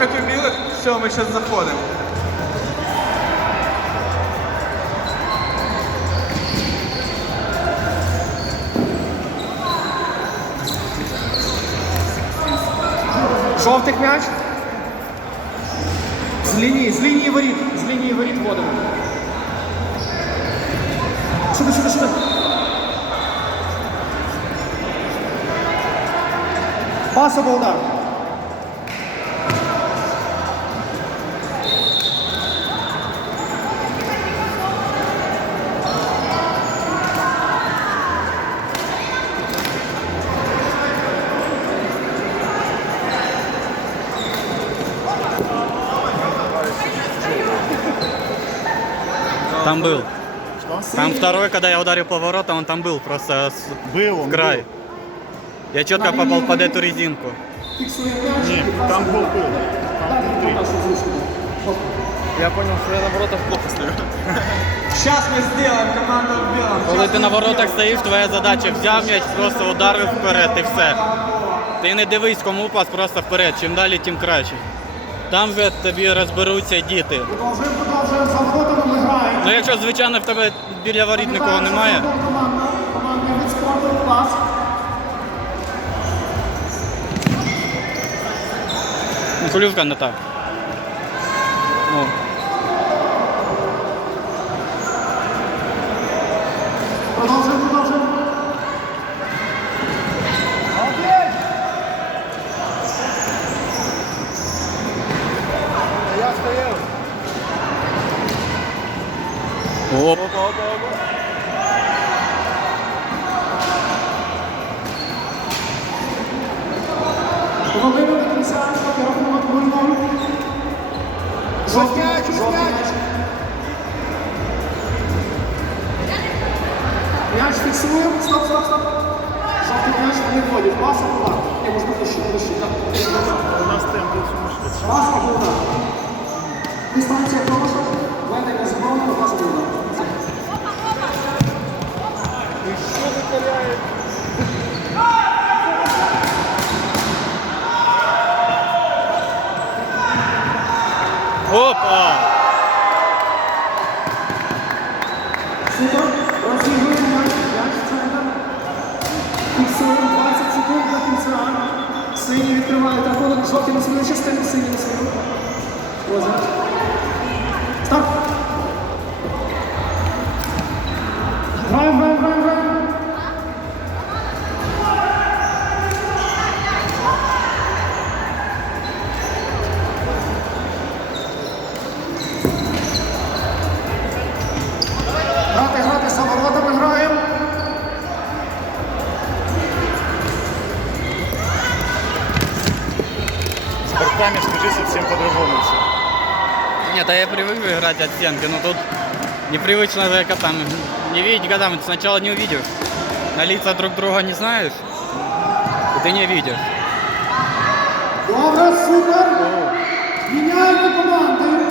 Виходь у білих, все, ми зараз заходимо. Жовтих м'яч. З лінії, з лінії воріт. З лінії воріт вводимо. Сюди, сюди, сюди. Пас або удар. Там был. Там второй, когда я ударил по воротам, он там был, просто с- Был он. в край. Я четко попал под эту резинку. Фіксує м'яч. Ні, там був пил. Там внутрі. Я понял, що я на воротах плохо стою. Зараз ми зробимо команду в білому. Коли ти на воротах стоїш, твоя задача взяв м'яч, просто ударив вперед і все. Ти не дивись, кому пас, просто вперед. Чим далі, тим краще. Там вже тобі розберуться діти. Продовжуємо, продовжуємо. За воротами ми граємо. Ну якщо, звичайно, в тебе біля воріт нікого немає. Кулівка ну, не так. оп. Половину до кінця, поки рахунок 0-0. Жовтий м'яч, жовтий м'яч. М'яч фіксуємо. Стоп, стоп, стоп. Жовтий м'яч не вводить. Пас або удар. Я можна ближче, ближче. кінця. Сині відкривають рахунок. Жовті на свою частину, сині на свою. Розіграш. Старт. Бортами скажи совсем по-другому все. Нет, а я привык играть от стенки, но тут непривычно же, как там, не видеть годами, ты сначала не увидишь. На лица друг друга не знаешь, и ты не видишь. Добре, супер. Міняємо команди.